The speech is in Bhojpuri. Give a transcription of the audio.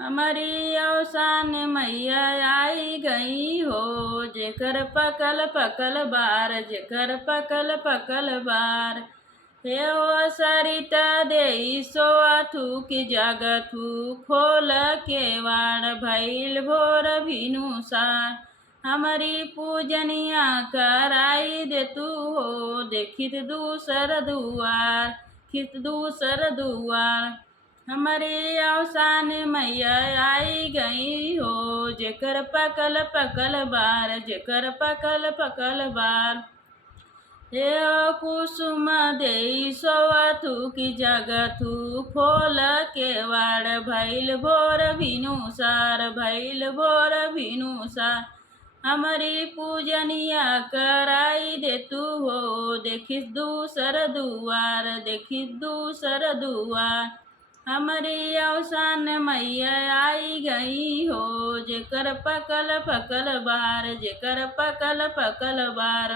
हमारी अवसान मैया आई गई हो, जेकर पकल पकल बार, जेकर पकल पकल बार। हे ओ सरिता देई सोआ की जगथू, खोल के वाड़ भैल भोर भिनुसार। हमारी पूजनिया कराई दे तू हो, देखित दूसर दुआर, खित दूसर दुआर। हमारे अवसान मैया आई गई हो, जेकर पकल पकल बार, जेकर पकल पकल बार। हे ओ कुसुम देई सोवथु की जगथु, खोल के वाड़ भैल भोर भिनुसार, भैल भोर भिनुसार। हमारी पूजनिया कराई दे तू हो, देखिस दूसर दुआर, देखिस दूसर दुआर। हमारी अवसान मैया आई गई हो, जेकर पकल पकल बार, जेकर पकल पकल बार।